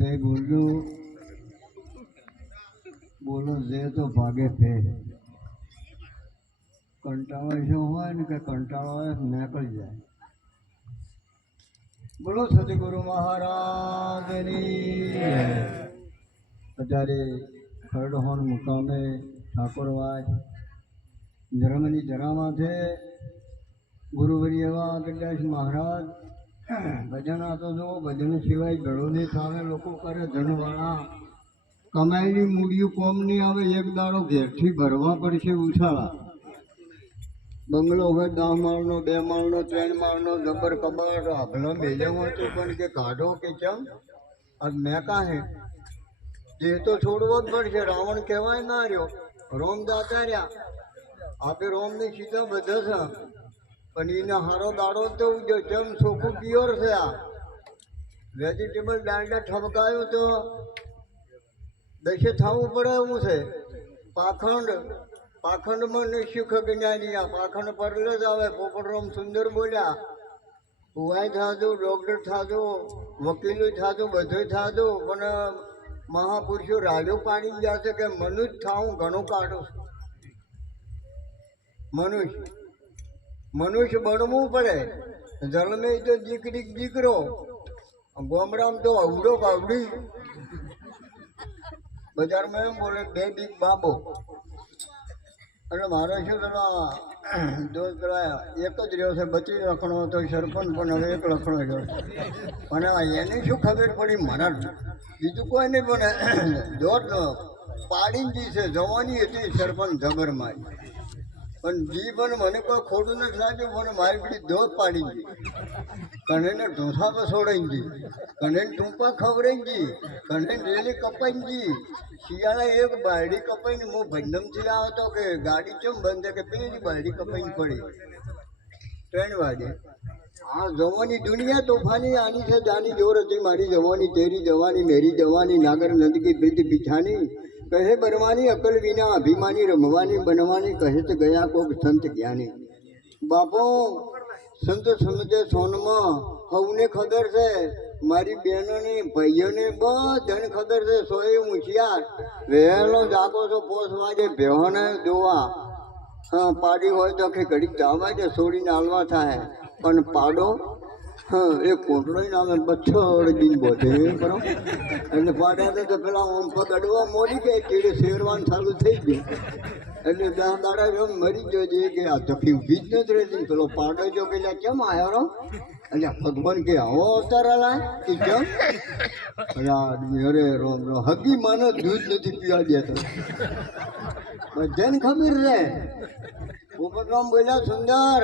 જય બોલું બોલો જે તો ભાગે ફે કંટાળો શું હોય ને કે કંટાળો હોય નીકળી જાય. બોલો સદગુરુ મહારાજની. અત્યારે ખરડહોણ મુકામે ઠાકોરવાજ ધર્મની જરામાં છે ગુરુવરી એવા કૈલાશ મહારાજ. ભજન તો જો ભજન સિવાય ઘડોની સામે લોકો કરે ધનવાળા કમાયેલી મૂડીયું કોમ નહીં આવે. એક દાડો ઘેરથી ભરવા પડશે ઉછાળા. બંગલો હોય 10 માળનો 2 માળનો 3 માળનો જબર કબાટ આભલો મેલે હોય તો પણ કે કાઢો કે કેમ આજ મેં કાહે જે તો છોડવો જ પડશે. રાવણ કહેવાય ના રહ્યો, રોમ દાતા રહ્યા. આપે રોમની સીધા બધે છે પણ એને હારો દાડો તો ઉગ્યો. જેમ ચોખ્ખું પ્યોર છે. આ વેજીટેબલ દાંડા ઠપકાયો તો દશે થવું પડે એવું છે. પાખંડમાં ને સુખ જ્ઞાની. આ પાખંડ પરલે જ આવે. પોપટરામ સુંદર બોલ્યા, કુવાય થાજો, ડોક્ટર થાજો, વકીલો થાજો, બધું થાજો, પણ મહાપુરુષો રાજો પાડી ગયા છે કે મનુષ્ય થાવું ઘણું કાઢું. મનુષ્ય બનવું પડે. જન્મે તો દીકરો, ગોમડામ તો અવડો કાવડી. બજારમાં એમ બોલે 2 બીક બાબો. અને મારો શું પેલા દોસ્ત પેલા એક જ રહ્યો છે 32 લખણો હતો સરપંચ, પણ હવે 1 લખણો રહ્યો છે. અને એને શું ખબર પડી મારા બીજું કોઈ નહીં પણ દોઢ પાડીને જી છે. જવાની હતી સરપંચ જબર મારી, પણ જી પણ મને કોઈ ખોટું નથી લાગ્યું. પણ મારી પેલી દોધ પાડી ગઈ. કનેને ઢોસા પર છોડાઈ ગઈ, કને ટૂંપા ખવડાઈ ગઈ, કને રેલી કપાઈ ગઈ. શિયાળા એક બારડી કપાઈને હું ભંડમથી આવતો કે ગાડી ચમ બંધ કે પેલી બારડી કપાઈને પડી 3 વાગે. આ જવાની દુનિયા તોફાની આની છે જાની જોર હતી મારી જવાની. તેરી જવાની મેરી જવાની, નાગર નંદકી પ્રીત પીછાની. કહે બનવાની અકલ વિના અભિમાની, રમવાની બનવાની કહે તો ગયા કોક સંત જ્ઞાની. બાપો સંત સમજે સોનમાં સૌને ખબર છે. મારી બહેનોને ભાઈઓને બધાને ખબર છે. સોએ હોશિયાર વહેલો જાગો છો 5 વાગે ભેહોને જોવા. પાડી હોય તો કે ઘડીક જાવા દે છોડીને હાલવા થાય. પણ પાડો એ કોટડો નામે બચ્છોડી બોધે કરો એટલે પાડ્યા તો પેલા ઓમ પકડવા મોડી ગઈ કીડે શેરવાન ચાલુ થઈ ગયું. એટલે 10 દાડા મરી ગયો છે કે આ તકલીફ ઊભી જ નથી રહેતી. પેલો પાડો જો પેલા કેમ આવ્યો રો એટલે ભગવાન કે આવો અવતાર લાય કે કેમ અરે રોમ રો હગી માનો દૂધ નથી પીવા દેતો. બધાને ખબર રે. પોપટરામ બોલ્યા સુંદર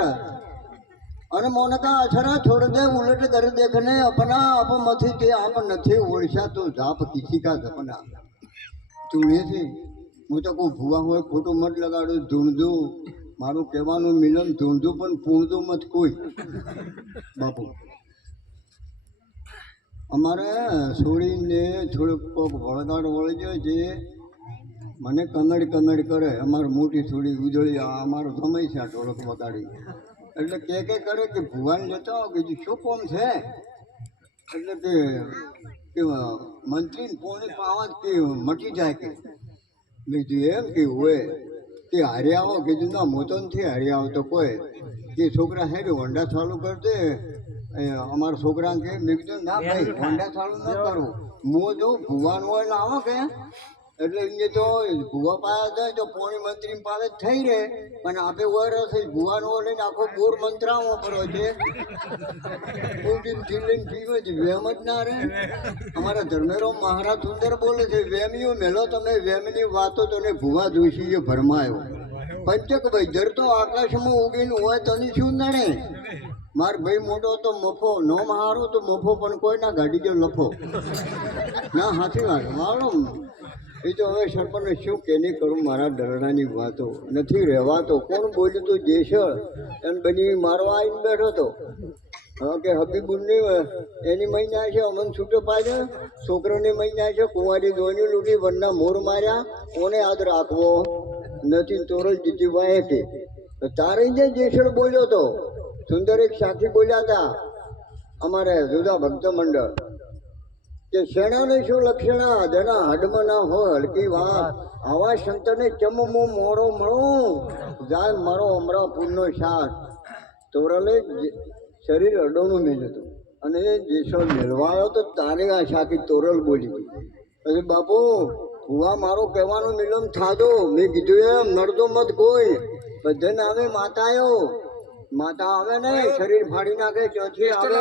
અને મોનકા અછરા છોડ દે ઉલટ कर देखने अपना अप मथी ते आप नथे ओळशा तो जाप किसी का सपना. તું એ છે હું તો કોઈ ભૂવા હોય ખોટું મત લગાડું. ધૂણધું મારું કહેવાનું મિલન ધૂણધું પણ પૂણધું મત કોઈ. બાપુ અમારે છોડીને થોડુંક કોક વળગાડ વળી જાય છે. મને કમેડ કરે. અમારી મોટી થોડી ઉજળી અમારો સમય છે આ ઢોલક વગાડી. એટલે કે કરે કે ભુવાને લેતા આવો. બીજું શું કોમ છે? એટલે કે મંત્રીને પોણી પાવા કે મટી જાય કે. બીજું એમ કે હોય કે હારે આવો. કીધું ના મોતો નથી હારે આવો તો કોઈ કે છોકરા હેડ હોન્ડા ચાલુ કરશે અમારા છોકરાને કે. મેં કીધું ના ભાઈ હોન્ડા ચાલુ ન કરું. હું જો ભુવાનું હોય ને આવો કે એટલે એને તો ભૂવા પાયા થાય તો પોણી મંત્રી પાસે થઈ રહે. પણ આપે વરસ ભૂવાનો લઈને આખો બોર મંત્રાવો પડો છે. લઈને પીવે છે વેમ જ ના રહે. અમારા ધર્મેરો મહારાજ સુંદર બોલે છે વેમીઓ મેલો તમે વેમની વાતો તને ભૂવા જોશીએ ભરમાયો. પંચક વૈધર તો આકાશમાં ઉગીને હોય તને શું નડે. માર ભાઈ મોટો તો મફો નો મારો તો મફો પણ કોઈ ના ગાડી જો લફો ના સાચી વાત મારો. એ તો હવે સરપંચને શું કે નહીં કરું. મારા ડરડાની વાતો નથી રહેવાતો. કોણ બોલ્યું તું દેશ એને બની મારવા આવીને બેઠો હતો. હા કે હબીબુલની એની મહિના છે અમન છૂટો પાડ્યો. છોકરોની મહિના છે કુંવારી દોની લૂંટી વનના મોર માર્યા. કોને યાદ રાખવો નથી તોરલ જીતી વાય કે તારે જે જેસળ બોલ્યો હતો. સુંદર એક સાથી બોલ્યા હતા અમારે જુદા ભક્ત મંડળ કે શેણાને શું લક્ષણા જેના હડમાં ના હોય હલકી વાત આવા સંતને ચમમો મોડો મળું જાય મારો અમરા પૂરનો શાક તોરલે શરીર અડોનું મેં જતું અને જેસો મેળવાયો તો તારે આ શાકી તોરલ બોલી પછી બાપુ હુવા મારો કહેવાનો મિલમ થાજો મેં કીધું એમ નડતો મત કોઈ બધાને આવે માતાયો માતા આવે ને શરીર ફાડી નાખે ચોથી આવે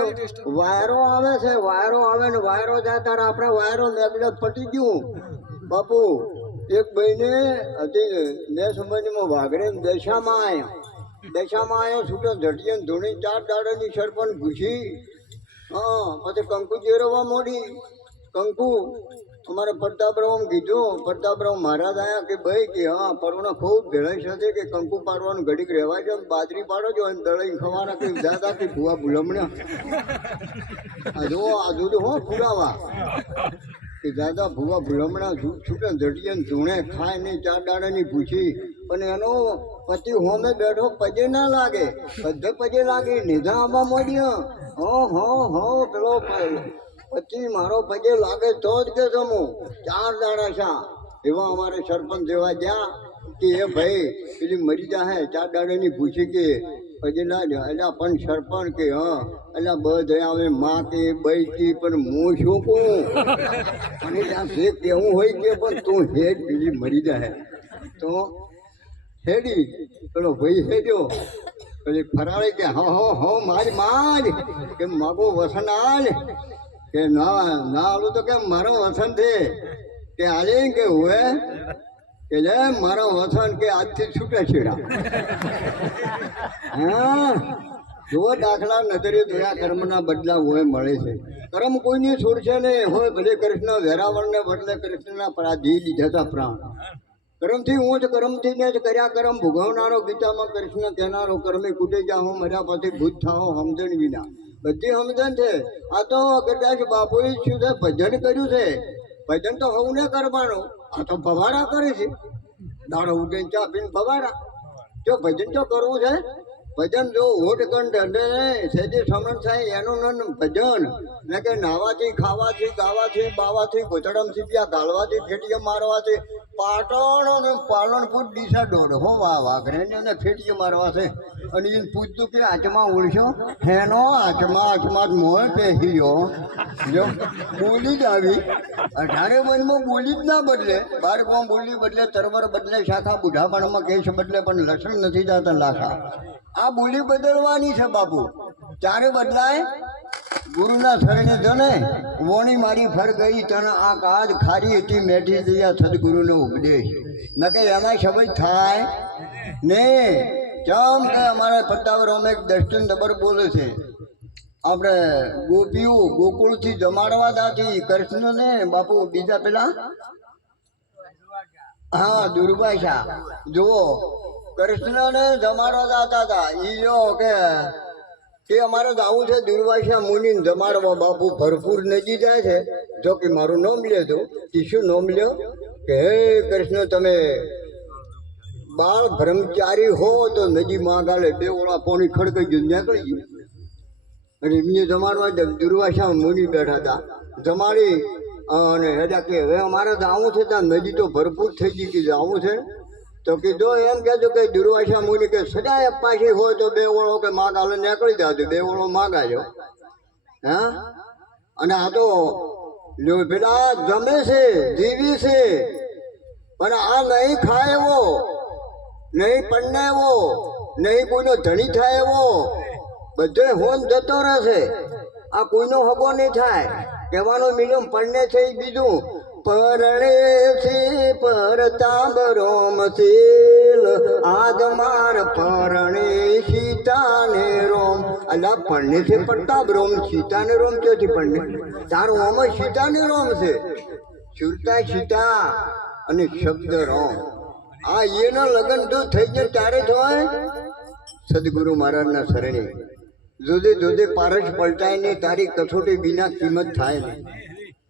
વાયરો આવે છે વાયરો આવે ને વાયરો જાય ત્યારે આપણે વાયરો મેગનેટ પટી ગયું બાપુ એક બહેને હતી ને સમજમાં વાઘરે દશામાં આવ્યો છૂટો ઝટીએ ધૂણી 4 દાડાની સરપંચ ઘૂસી હા પછી કંકુ ચેરવવા મોડી કંકુ અમારે પ્રતાપરાવ કીધું પ્રતાપરાવ મહારાજ આવ્યા કે ભાઈ કે હા પરવણા ખૂબ ભેળાઈ સાથે કે કંકુ પાડવાનું ઘડીક રહેવા જો બાજરી પાડો છો અને દળાઈ ખવાના કે દાદા કે ભૂવા ભૂલમણા આ જો આ દૂધ હો પુરાવા કે દાદા ભૂવા ભૂલમણા છૂટે ઝટીએ ધૂણે ખાય નહીં 4 દાડાની પૂછી પણ એનો પતિ હોમે બેઠો પજે ના લાગે બધે પજે લાગે નિધા આંબા મોડ્યા હો પેલો પછી મારો પગે લાગે તો જ કે જમું 4 દાડા શા એવા અમારે સરપંચ જેવા જ્યાં કે એ ભાઈ પેલી મરી જાય 4 દાડાની પૂછી કે પગે ના જાય એટલે પણ સરપંચ કે હા એટલે બધે આવે માં કે બઈ કે પણ હું શું કહું અને ત્યાં જે કેવું હોય કે પણ તું હેડ પેલી મરી જાય તો હેડી પેલો ભાઈ હેડ્યો પેલી ફરાળે કે હો મારી કે માગો વસન આજ કે ના આવું તો કેમ મારો વસન છે કે આજે કે હુએ કે લે મારો વસન કે આજથી છૂટા છેડા હા જો દાખલા નજરે જોયા કર્મના બદલા હોય મળે છે કર્મ કોઈની છોડશે નહીં હોય ભલે કૃષ્ણ વેરાવળને બદલે કૃષ્ણના પરાધી લીધા હતા પ્રાણ કર્મથી હું જ કર્મથી ને જ કર્યા કર્મ ભોગવનારો ગીતામાં કૃષ્ણ કહેનારો કર્મે કૂટે જા હું મર્યા પછી ભૂત થાઓ સમજણ વિના બધી સમજણ છે આ તો કદાચ બાપુએ શું છે ભજન કર્યું છે ભજન તો હું ને કરવાનું આ તો ભવાડા કરે છે દાડો ઉઠે ચા પીને ભવાડા જો ભજન તો કરવું છે ભજન જો હોટ કંઠ અને સેજે સમણ થાય એનું ભજન ને કે નાવાથી ખાવાથી ગાવાથી બાવાથી ગોચડમ સીપ્યા ગાળવાથી ફેટીએ મારવાથી પાટણ અને પાલનપુર ડીસા દોડ હો વાઘરે ને ફેટીએ મારવા છે અને એ પૂછતું કે આચમાં ઓળશો હેનો આચમાં મોં પહેર્યો જો બોલી જ આવી 18 વનમાં બોલી જ ના બદલે 12 બોલી બદલે તરવર બદલે શાખા બુઢાપણમાં કેસ બદલે પણ લક્ષણ નથી જતા લાખા આ બોલી બદલવાની છે બાપુ ચારે બદલાય ગુરુના શરણે જને વોણી મારી ફર ગઈ તને આ કાજ ખારી હતી મેઠી દયા સદગુરુનો ઉપદેશ ન કે એમાં શબ્દ થાય ને કેમ કે અમારા પ્રતાપરામ એક દર્શન દબર બોલે છે આપણે ગોપીઓ ગોકુળથી જમાડવા દાથી કૃષ્ણને બાપુ બીજા પેલા હા દુર્વાસા જુઓ કૃષ્ણને જમાડવા જતા હતા ઈ જો કે અમારે જવું છે દુર્વાસા મુનિને જમાડવા બાપુ ભરપૂર નજી જાય છે જો કે મારું નામ લેજો કે શું નામ લ્યો કે હે કૃષ્ણ તમે બાળ બ્રહ્મચારી હો તો નજી માંગાલે 2 ઓળા પોણી ખડકાઈ ગયું નીકળી ગયું અને એમને જમાડવા દુર્વાસા મુનિ બેઠા હતા જમાડી અને હેડા કે હવે અમારે જવું છે ત્યાં નદી તો ભરપૂર થઈ ગઈ કે જવું છે તો કીધું એમ કહેજો કે દુર્વાસા મુનિ કે સદાય પાછી હોય તો 2 ઓળો કે માગાલે નીકળી જાજો 2 ઓળો માગાજો હા અને આ તો પેલા જમે છે જીવી છે પણ આ નહીં ખાય એવો નહીં પડને એવો નહીં કોઈનો ધણી થાય એવો બધે હોન જતો રહેશે આ કોઈનો હગો નહીં થાય કહેવાનો મિનિમમ પડને છે એ બીજું પરણે છે પરતાબરોમ શીલ આદમાર પરણે સીતાને રોમ અલા પડને છે પ્રતાપરોમ સીતાને રોમ ક્યાંથી પડને તારું આમાં સીતાને રોમ છે સુરતા સીતા અને શબ્દ રોમ આ એના લગ્ન જો થઈ જાય ત્યારે થાય સદગુરુ મહારાજના શરણે જોજે પારસ પલટાય ને તારી કસોટી વિના કિંમત થાય નહીં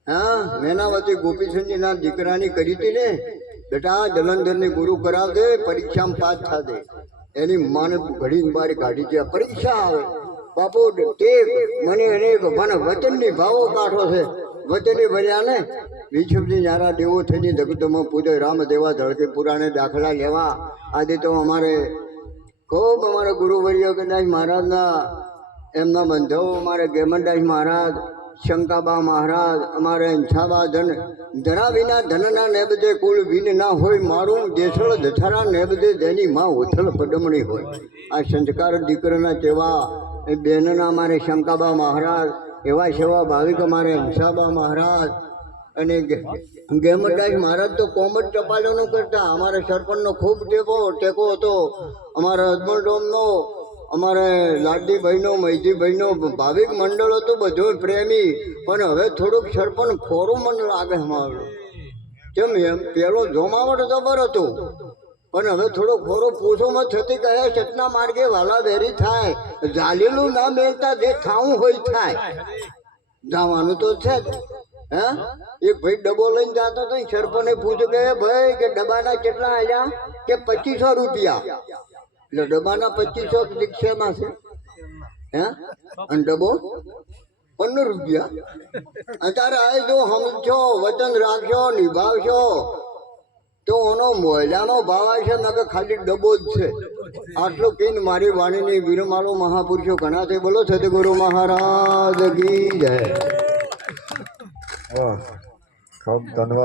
હા મેનાવતી ગોપીચંદજીના દીકરાની કરી હતી ને બેટા જલંધરની ગુરુ કરાવજે પરીક્ષામાં પાસ થાજે એની માને ઘડીને બહાર કાઢી છે પરીક્ષા આવે બાપુ તે મને એને મને વચનની ભાવો કાઢો છે વચની ભર્યા ને વિશુભજી ન્યારા દેવો થઈને જગતમાં પૂજે રામ દેવા ધડકે પુરાણે દાખલા લેવા આજે તો અમારે ખૂબ અમારા ગુરુવર્ય ગણેશ મહારાજના એમના બંધવો અમારે ગેમનદાસ મહારાજ શંકાબા મહારાજ અમારે ઈચ્છાબા ધન ધરા વિના ધનના નેબદે કુલ વિન ના હોય મારું દેશળ દથારા નેબદે જેની માં ઉથલ પડમણી હોય આ સંસ્કાર દીકરાના કેવા એ બહેનના અમારે શંકાબા મહારાજ એવા સેવા ભાવિક અમારે ઈચ્છાબા મહારાજ અને ગેમનદાસ મહારાજ તો કોમટ ટપાલોનું કરતા અમારે સરપંચનો ખૂબ ટેકો હતો અમારા હસબન્ડોમનો અમારે લાડજીભાઈનો મૈજીભાઈનો ભાવિક મંડળ હતું બધું પ્રેમી પણ હવે થોડુંક સરપંચ ખોરું મન લાગે અમારું કેમ એમ પેલો જોમાવટ જબર હતું પણ હવે થોડો ખોરો પૂછોમાં થતી કયા સતના માર્ગે વાલા વેરી થાય જાલેલું ના મેળતા જે થાવું હોય થાય જવાનું તો છે જ હે એક ભાઈ ડબ્બો લઈને જતો હતો સરપંચે પૂછ્યું કે ભાઈ કે ડબ્બાના કેટલા આવ્યા કે 2500 રૂપિયા એટલે ડબ્બાના 2500 રિક્ષામાં છે હે અને ડબ્બો 15 રૂપિયા અત્યારે આ જો સમજો વચન રાખશો નિભાવશો તો એનો મોયલાનો ભાવ આવશે ને કે ખાલી ડબ્બો જ છે આટલું કહીને મારી વાણીની વીરમાળો મહાપુરુષો ઘણા છે બોલો સદગુરુ મહારાજ કી જય ખૂબ ધન્યવાદ